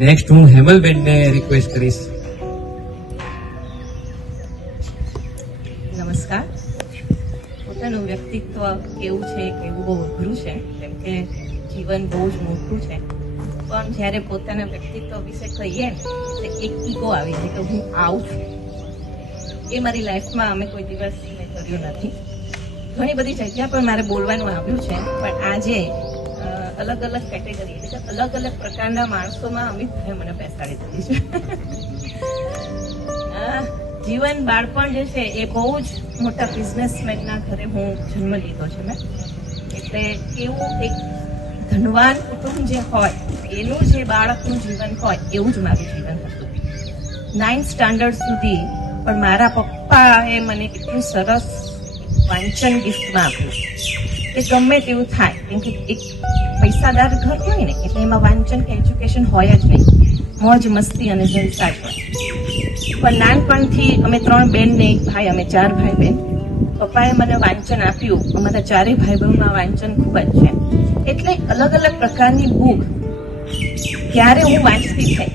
Next હું હેમલબેનને request કરીશ. નમસ્કાર. પોતાનું વ્યક્તિત્વ કેવું છે કેવું બહુ અઘરું છે, કેમ કે જીવન બહુ જ મોટું છે. પણ જ્યારે પોતાના વ્યક્તિત્વ વિશે કહીએ ને એક ઈગો આવી જાય કે હું આવું છું. એ મારી લાઈફમાં અમે કોઈ દિવસ મેં કર્યું નથી. ઘણી બધી જગ્યા પર મારે બોલવાનું આવ્યું છે, પણ આજે અલગ અલગ કેટેગરી એટલે કે અલગ અલગ પ્રકારના માણસોમાં અમિતભાઈ મને બેસાડી દીધી છે. જીવન બાળપણ જે છે એ બહુ જ મોટા બિઝનેસમેનના ઘરે હું જન્મ લીધો છે મેં. એટલે એવું એક ધનવાન કુટુંબ જે હોય એનું જે બાળકનું જીવન હોય એવું જ મારું જીવન હતું. 9th સ્ટાન્ડર્ડ સુધી પણ મારા પપ્પાએ મને એટલું સરસ વાંચન ગિફ્ટમાં આપ્યું કે ગમે તેવું થાય, કેમ કે એક પૈસાદાર ઘર હોય ને એટલે એમાં વાંચન કે એજ્યુકેશન હોય જ નહીં, મોજ મસ્તી અને જલસા જ હોય. પણ નાનપણથી અમે 3 બેન ને 1 ભાઈ, અમે 4 ભાઈ બહેન. પપ્પાએ મને વાંચન આપ્યું. અમારા 4 ભાઈ બહેનમાં વાંચન ખૂબ જ છે. એટલે અલગ અલગ પ્રકારની બુક ત્યારે હું વાંચતી થઈ.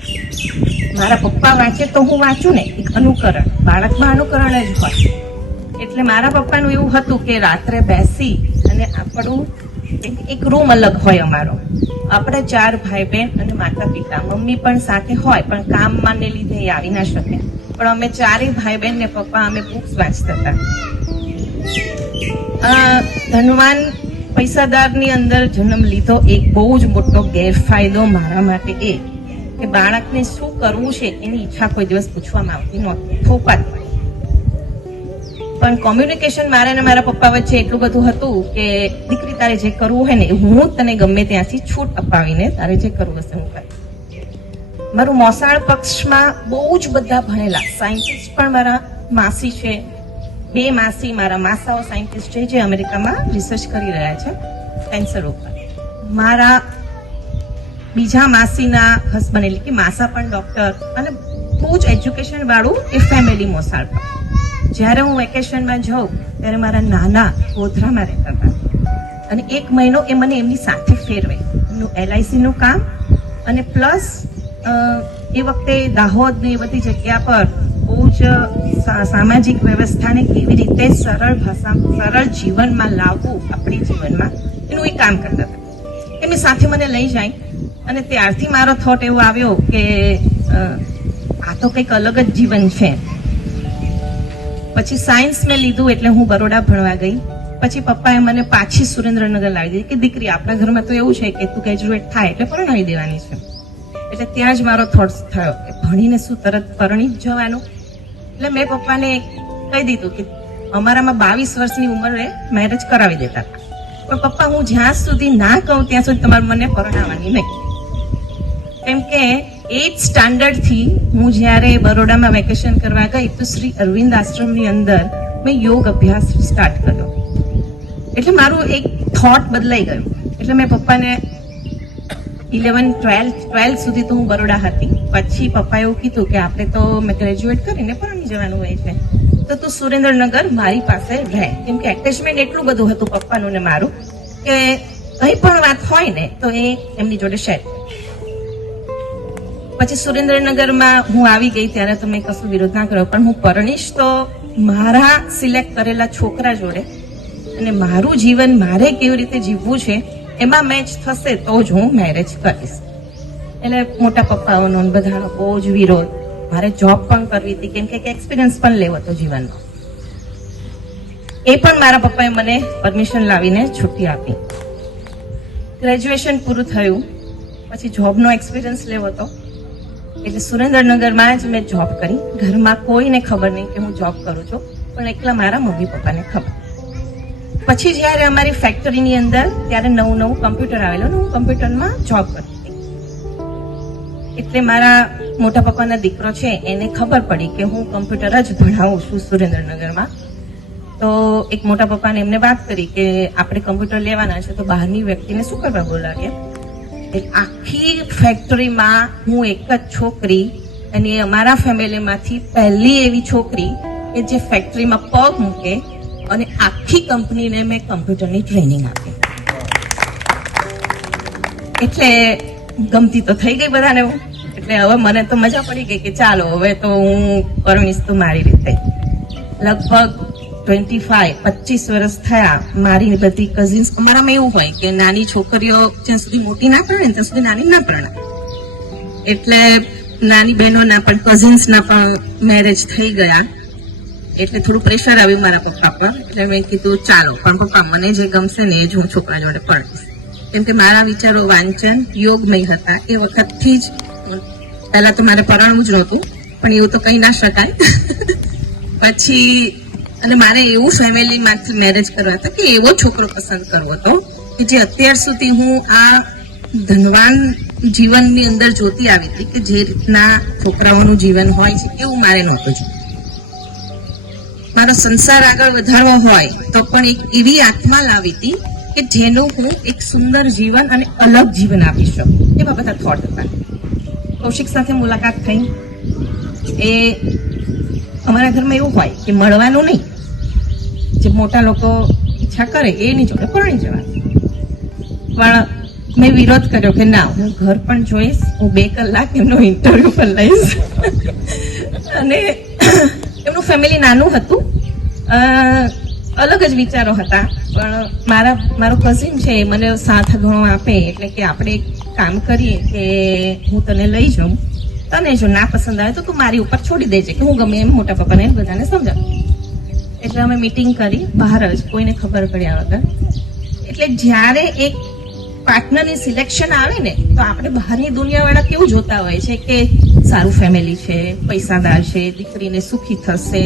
મારા પપ્પા વાંચે તો હું વાંચું ને, એક અનુકરણ, બાળકમાં અનુકરણ જ હોય. એટલે મારા પપ્પાનું એવું હતું કે રાત્રે બેસી અને આપણું એક રૂમ અલગ હોય અમારો. આપણે 4 ભાઈ બહેન અને માતા પિતા, મમ્મી પણ સાથે હોય પણ કામમાં ને લીધે એ આવી ના શકે. પણ અમે 4 ભાઈ બહેન ને પપ્પા અમે બુક્સ વાંચતા હતા. ધનવાન પૈસાદારની અંદર જન્મ લીધો એક બહુ જ મોટો ગેરફાયદો મારા માટે એ કે બાળકને શું કરવું છે એની ઈચ્છા કોઈ દિવસ પૂછવામાં આવતી નહોતી, થોપાત. પણ કોમ્યુનિકેશન મારા અને મારા પપ્પા વચ્ચે એટલું બધું હતું કે દીકરી તારે જે કરવું હોય ને હું તને ગમે ત્યાંથી છૂટ અપાવીને તારે જે કરવું હશે હું કરીશ. મારું મોસાળ પક્ષમાં બહુ જ બધા ભણેલા સાયન્ટિસ્ટ પણ મારા માસી છે. 2 માસી મારા માસાઓ સાયન્ટિસ્ટ છે જે અમેરિકામાં રિસર્ચ કરી રહ્યા છે કેન્સર ઉપર. મારા બીજા માસીના હસબન્ડ એટલે કે માસા પણ ડોક્ટર, અને બહુ જ એજ્યુકેશન વાળું એ ફેમિલી મોસાળ પર. જ્યારે હું વેકેશનમાં જાઉં ત્યારે મારા નાના ગોધરામાં રહેતા હતા અને 1 મહિનો એ મને એમની સાથે ફેરવે. એમનું LIC નું કામ અને પ્લસ એ વખતે દાહોદ ને એ બધી જગ્યા પર બહુ જ સામાજિક વ્યવસ્થાને કેવી રીતે સરળ ભાષામાં સરળ જીવનમાં લાવવું આપણી જીવનમાં એનું એ કામ કરતા હતા. એમની સાથે મને લઈ જાય અને ત્યારથી મારો થોટ એવો આવ્યો કે આ તો કંઈક અલગ જ જીવન છે. પછી સાયન્સ મેં લીધું એટલે હું બરોડા ભણવા ગઈ. પછી પપ્પાએ મને પાછી સુરેન્દ્રનગર લાવી દીધી કે દીકરી આપણા ઘરમાં તો એવું છે કે તું ગ્રેજ્યુએટ થાય એટલે પરણાવી દેવાની છે. એટલે ત્યાં જ મારો થોટ થયો કે ભણીને શું તરત પરણી જ જવાનું. એટલે મેં પપ્પાને કહી દીધું કે અમારામાં 22 વર્ષની ઉંમરે મેરેજ કરાવી દેતા હતા. પણ પપ્પા હું જ્યાં સુધી ના કહું ત્યાં સુધી તમારે મને પરણાવવાની નહીં. કેમ કે 8th સ્ટાન્ડર્ડ થી હું જ્યારે બરોડામાં વેકેશન કરવા ગઈ તો શ્રી અરવિંદ આશ્રમની અંદર મેં યોગ અભ્યાસ સ્ટાર્ટ કર્યો. એટલે મારું એક થોટ બદલાઈ ગયું. એટલે મેં પપ્પાને 12th સુધી તો હું બરોડા હતી. પછી પપ્પાએ એવું કીધું કે આપણે તો મેં ગ્રેજ્યુએટ કરીને પરણી જવાનું હોય છે તો તું સુરેન્દ્રનગર મારી પાસે રહે. કેમ કે એટેચમેન્ટ એટલું બધું હતું પપ્પાનું ને મારું કે કંઈ પણ વાત હોય ને તો એ એમની જોડે શેર. પછી સુરેન્દ્રનગરમાં હું આવી ગઈ ત્યારે તો મેં કશું વિરોધ ના કર્યો, પણ હું પરણીશ તો મારા સિલેક્ટ કરેલા છોકરા જોડે અને મારું જીવન મારે કેવી રીતે જીવવું છે એમાં મેચ થશે તો જ હું મેરેજ કરીશ. એટલે મોટા પપ્પાઓનો બધાનો બહુ જ વિરોધ. મારે જોબ પણ કરવી હતી કેમ કે એક્સપિરિયન્સ પણ લેવો હતો જીવનનો. એ પણ મારા પપ્પાએ મને પરમિશન લાવીને છુટ્ટી આપી. ગ્રેજ્યુએશન પૂરું થયું પછી જોબનો એક્સપિરિયન્સ લેવો હતો એટલે સુરેન્દ્રનગરમાં જ મેં જોબ કરી. ઘરમાં કોઈને ખબર નહીં કે હું જોબ કરું છું, પણ એકલા મારા મમ્મી પપ્પાને ખબર. પછી જ્યારે અમારી ફેક્ટરીની અંદર ત્યારે નવું કમ્પ્યુટર આવેલું ને હું કમ્પ્યુટરમાં જોબ કરતી હતી. એટલે મારા મોટા પપ્પાના દીકરો છે એને ખબર પડી કે હું કમ્પ્યુટર જ ભણાવું છું સુરેન્દ્રનગરમાં. તો એક મોટા પપ્પાને એમને વાત કરી કે આપણે કમ્પ્યુટર લેવાના છે તો બહારની વ્યક્તિને શું કરવા બોલાવીએ. આખી ફેક્ટરીમાં હું એક જ છોકરી અને અમારા ફેમિલીમાંથી પહેલી એવી છોકરી કે જે ફેક્ટરીમાં પગ મૂકે અને આખી કંપનીને મેં કમ્પ્યુટરની ટ્રેનિંગ આપી. એટલે ગમતી તો થઈ ગઈ બધાને. એટલે હવે મને તો મજા પડી ગઈ કે ચાલો હવે તો હું પરણીશ તો મારી રીતે. લગભગ 25 વર્ષ થયા. મારી બધી કઝિન્સ, અમારામાં એવું હોય કે નાની છોકરીઓ જ્યાં સુધી મોટી ના પરણે ત્યાં સુધી નાની ના પરણાય. એટલે નાની બહેનોના પણ કઝિન્સના પણ મેરેજ થઈ ગયા. એટલે થોડું પ્રેશર આવ્યું મારા પપ્પા પર. એટલે મેં કીધું ચાલો, પણ પપ્પા મને જે ગમશે ને એ જ હું છોકરા જોડે પરણીશ. કેમ કે મારા વિચારો વાંચન યોગમય હતા એ વખતથી જ. પહેલા તો મારે પરણવું જ નહોતું, પણ એવું તો કહી ના શકાય. પછી અને મારે એવું ફેમિલીમાંથી મેરેજ કરવા હતા કે એવો છોકરો પસંદ કરવો હતો કે જે અત્યાર સુધી હું આ ધનવાન જીવનની અંદર જોતી આવી હતી કે જે રીતના છોકરાઓનું જીવન હોય છે એવું મારે નહોતું જોયું. મારો સંસાર આગળ વધારવો હોય તો પણ એક એવી આત્મા લાવી હતી કે જેનું હું એક સુંદર જીવન અને અલગ જીવન આપી શકું. એવા બધા થોટ હતા. કૌશિક સાથે મુલાકાત થઈ. એ અમારા ઘરમાં એવું હોય કે મળવાનું નહીં, જે મોટા લોકો ઈચ્છા કરે એની જોડે પરણી જવાનું. પણ મેં વિરોધ કર્યો કે ના, હું ઘર પણ જોઈશ, હું 2 કલાક એમનો ઇન્ટરવ્યુ પણ લઈશ. અને એમનું ફેમિલી નાનું હતું, અલગ જ વિચારો હતા. પણ મારો કઝિન છે એ મને સાથ ઘણો આપે. એટલે કે આપણે એક કામ કરીએ કે હું તને લઈ જાઉં, તને જો ના પસંદ આવે તો તું મારી ઉપર છોડી દેજે, કે હું ગમે એમ મોટા પપ્પાને બધાને સમજાવું. એટલે અમે મીટિંગ કરી બહાર જ, કોઈને ખબર પડ્યા વગર. એટલે જ્યારે એક પાર્ટનરની સિલેક્શન આવે ને તો આપણે બહારની દુનિયાવાળા કેવું જોતા હોય છે કે સારું ફેમિલી છે, પૈસાદાર છે, દીકરીને સુખી થશે,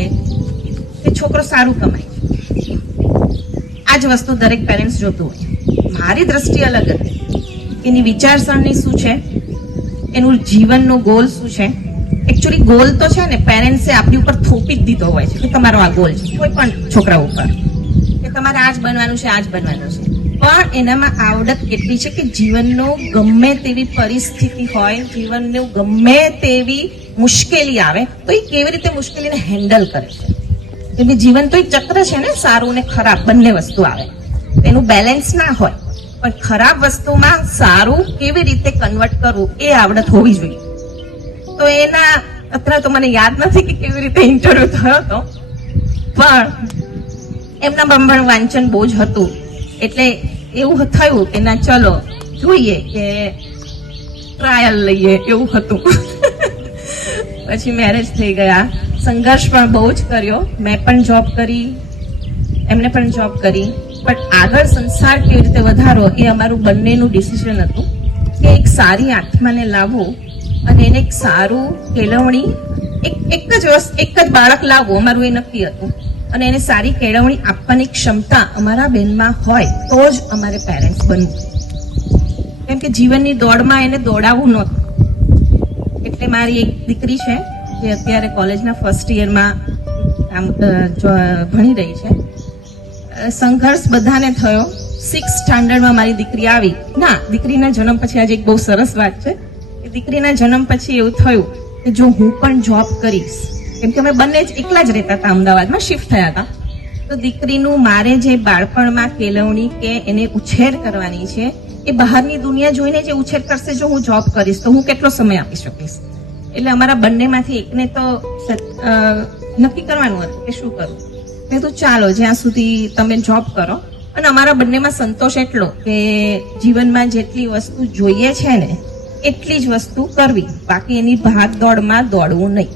કે છોકરો સારું કમાય છે. આ જ વસ્તુ દરેક પેરેન્ટ્સ જોતું હોય. મારી દ્રષ્ટિ અલગ હતી. એની વિચારસરણી શું છે, એનું જીવનનો ગોલ શું છે. એકચ્યુઅલી ગોલ તો છે ને પેરેન્ટ્સે આપણી ઉપર થોપી જ દીધો હોય છે કે તમારો આ ગોલ છે, કોઈ પણ છોકરા ઉપર, કે તમારે આ જ બનવાનું છે, આ જ બનવાનું છે. પણ એનામાં આવડત કેટલી છે કે જીવનનો ગમે તેવી પરિસ્થિતિ હોય, જીવનનું ગમે તેવી મુશ્કેલી આવે તો એ કેવી રીતે મુશ્કેલીને હેન્ડલ કરે છે. એટલે જીવન તો એક ચક્ર છે ને, સારું ને ખરાબ બંને વસ્તુ આવે. એનું બેલેન્સ ના હોય, પણ ખરાબ વસ્તુમાં સારું કેવી રીતે કન્વર્ટ કરવું એ આવડત હોવી જોઈએ. તો એના અત્યારે તો મને યાદ નથી કે કેવી રીતે ઇન્ટરવ્યુ થયો હતો, પણ એમના પણ વાંચન બહુ જ હતું. એટલે એવું થયું કે ના ચલો જોઈએ કે ટ્રાયલ લઈએ, એવું હતું. પછી મેરેજ થઈ ગયા. સંઘર્ષ પણ બહુ જ કર્યો. મેં પણ જોબ કરી, એમને પણ જોબ કરી. પણ આગળ સંસાર કેવી રીતે વધારો એ અમારું બંનેનું ડિસિઝન હતું કે એક સારી આત્માને લાવવું અને એને એક સારું કેળવણી, એક જ બાળક લાવવું અમારું એ નક્કી હતું. અને એને સારી કેળવણી આપવાની ક્ષમતા અમારા બેનમાં હોય તો જ અમારે પેરેન્ટ્સ બનવું. કેમ કે જીવનની દોડમાં એને દોડાવવું નહોતું. એટલે મારી એક દીકરી છે જે અત્યારે કોલેજના ફર્સ્ટ યરમાં ભણી રહી છે. સંઘર્ષ બધાને થયો. 6th સ્ટાન્ડર્ડમાં મારી દીકરી આવી. ના, દીકરીના જન્મ પછી આજે એક બહુ સરસ વાત છે કે દીકરીના જન્મ પછી એવું થયું કે જો હું પણ જોબ કરીશ, કેમ કે અમે બંને જ એકલા જ રહેતા હતા, અમદાવાદમાં શિફ્ટ થયા હતા, તો દીકરીનું મારે જે બાળપણમાં કેળવણી કે એને ઉછેર કરવાની છે એ બહારની દુનિયા જોઈને જે ઉછેર કરશે, જો હું જોબ કરીશ તો હું કેટલો સમય આપી શકીશ. એટલે અમારા બંનેમાંથી એકને તો નક્કી કરવાનું હતું કે શું કરવું. મેં તો ચાલો જ્યાં સુધી તમે જોબ કરો. અને અમારા બંનેમાં સંતોષ એટલો કે જીવનમાં જેટલી વસ્તુ જોઈએ છે ને એટલી જ વસ્તુ કરવી, બાકી એની ભાગ દોડમાં દોડવું નહીં.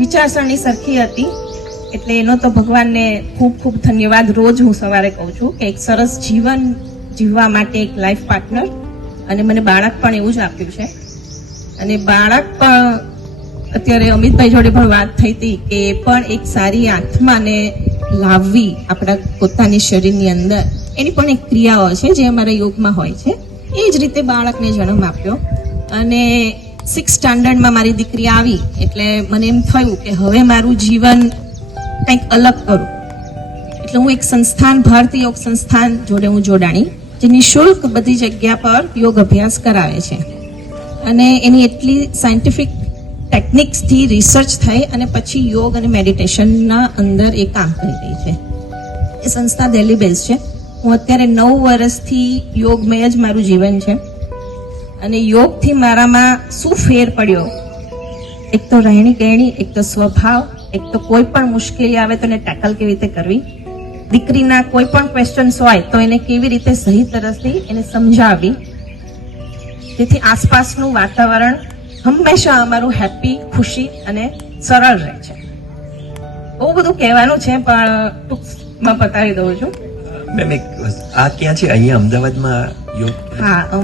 વિચારસરણી સરખી હતી. એટલે એનો તો ભગવાનને ખૂબ ખૂબ ધન્યવાદ રોજ હું સવારે કહું છું કે એક સરસ જીવન જીવવા માટે એક લાઈફ પાર્ટનર. અને મને બાળક પણ એવું જ આપ્યું છે. અને બાળક પણ અત્યારે અમિતભાઈ જોડે પણ વાત થઈ હતી કે એ પણ એક સારી આત્માને લાવવી આપણા પોતાની શરીરની અંદર, એની પણ એક ક્રિયાઓ છે જે અમારા યોગમાં હોય છે. એ જ રીતે બાળકને જન્મ આપ્યો. અને 6th સ્ટાન્ડર્ડમાં મારી દીકરી આવી એટલે મને એમ થયું કે હવે મારું જીવન કંઈક અલગ કરું. એટલે હું એક સંસ્થાન, ભારતીય યોગ સંસ્થાન જોડે હું જોડાણી, જે નિઃશુલ્ક બધી જગ્યા પર યોગ અભ્યાસ કરાવે છે. અને એની એટલી સાયન્ટિફિક ટેકનિક્સથી રિસર્ચ થઈ અને પછી યોગ અને મેડિટેશનના અંદર એ કામ કરી રહી છે. એ સંસ્થા દિલ્હી બેઝ છે. હું અત્યારે 9 વર્ષથી યોગમય જ મારું જીવન છે. અને યોગથી મારામાં શું ફેર પડ્યો, એક તો રહેણી કહેણી, એક તો સ્વભાવ, એક તો કોઈ પણ મુશ્કેલી આવે તો એને ટેકલ કેવી રીતે કરવી, દીકરીના કોઈ પણ ક્વેશ્ચન્સ હોય તો એને કેવી રીતે સહી તરફથી એને સમજાવવી, જેથી આસપાસનું વાતાવરણ હંમેશા અમારું હેપી, ખુશી અને સરળ રહે છે. બહુ બધું કહેવાનું છે પણ ટૂંકમાં બતાવી દઉં છું. મેમ એક આ ક્યાં છે? અહીંયા અમદાવાદમાં યોગ? હા,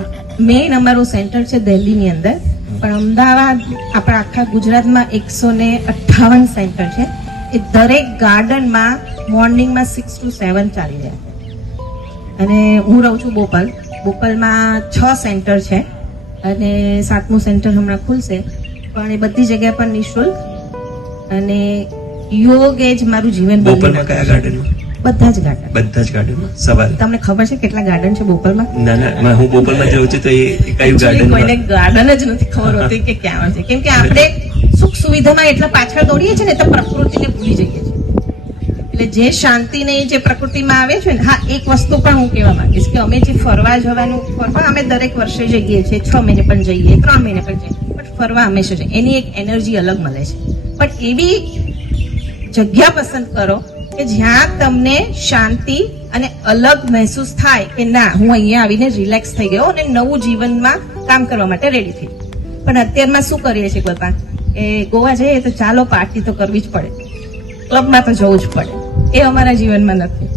મેઇન અમારું સેન્ટર છે દિલ્હીની અંદર, પણ અમદાવાદ આપણા આખા ગુજરાતમાં 158 સેન્ટર છે. એ દરેક ગાર્ડનમાં મોર્નિંગમાં 6 to 7 ચાલી રહ્યા છે. અને હું રહું છું બોપલમાં 6 સેન્ટર છે અને 7મું સેન્ટર હમણાં ખુલશે, પણ એ બધી જગ્યા પર નિઃશુલ્ક. અને યોગ એ જ મારું જીવન બોપલમાં કયા ગાર્ડનમાં? બધા જ ગાર્ડન. બધા જ ગાર્ડનમાં સવારે? તમને ખબર છે કેટલા ગાર્ડન છે બોપલમાં? ના, હું બોપલમાં જાઉં છું તો એ કયું ગાર્ડન? કોઈને ગાર્ડન જ નથી ખબર હોતી કે ક્યાં છે, કેમ કે આપણે સુખ સુવિધામાં એટલા પાછળ દોડીએ છીએ ને તો પ્રકૃતિને ભૂલી જઈએ છીએ. એટલે જે શાંતિને જે પ્રકૃતિમાં આવે છે ને, હા એક વસ્તુ પણ હું કહેવા માંગીશ કે અમે જે ફરવા અમે દરેક વર્ષે જઈએ છીએ, 6 મહિને પણ જઈએ, 3 મહિને પણ જઈએ, પણ ફરવા હંમેશા જઈએ. એની એક એનર્જી અલગ મળે છે. પણ એવી જગ્યા પસંદ કરો કે જ્યાં તમને શાંતિ અને અલગ મહેસૂસ થાય કે ના, હું અહીંયા આવીને રિલેક્સ થઈ ગયો અને નવું જીવનમાં કામ કરવા માટે રેડી થઈ. પણ અત્યારમાં શું કરીએ છીએ બધા, એ ગોવા જઈએ તો ચાલો પાર્ટી તો કરવી જ પડે, ક્લબમાં તો જવું જ પડે. એ અમારા જીવનમાં નથી.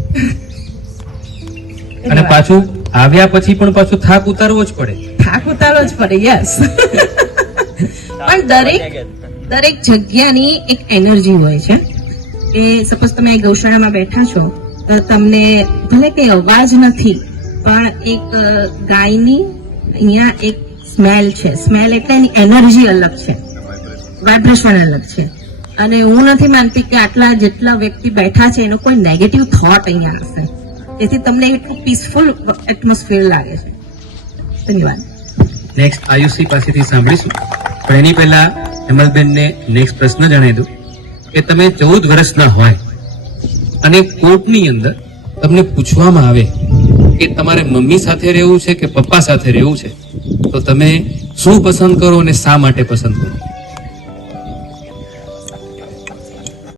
અને પાછું આવ્યા પછી પણ પાછું થાક ઉતારવો જ પડે. થાક ઉતારવો જ પડે, યસ. પણ દરેક જગ્યાની એક એનર્જી હોય છે. કે સપોઝ તમે ગૌશાળામાં બેઠા છો તો તમને ભલે કઈ અવાજ નથી, પણ એક ગાયની અહીંયા એક સ્મેલ છે. સ્મેલ એટલે એની એનર્જી અલગ છે, વાઇબ્રેશન અલગ છે. અને હું નથી માનતી કે આટલા જેટલા વ્યક્તિ બેઠા છે એનો કોઈ નેગેટિવ થોટ અહીંયા હશે, તેથી તમને એટલું પીસફુલ એટમોસ્ફિયર લાગે છે. ધન્યવાદ. નેક્સ્ટ આયુષી પાસેથી સાંભળીશું, પણ એની પહેલા હેમલબેનને નેક્સ્ટ પ્રશ્ન જણાવી દઉં કે તમે 14 વર્ષના હોય અને કોર્ટની અંદર તમને પૂછવામાં આવે કે તમારે મમ્મી સાથે રહેવું છે કે પપ્પા સાથે રહેવું છે, તો તમે શું પસંદ કરો અને શા માટે પસંદ કરો?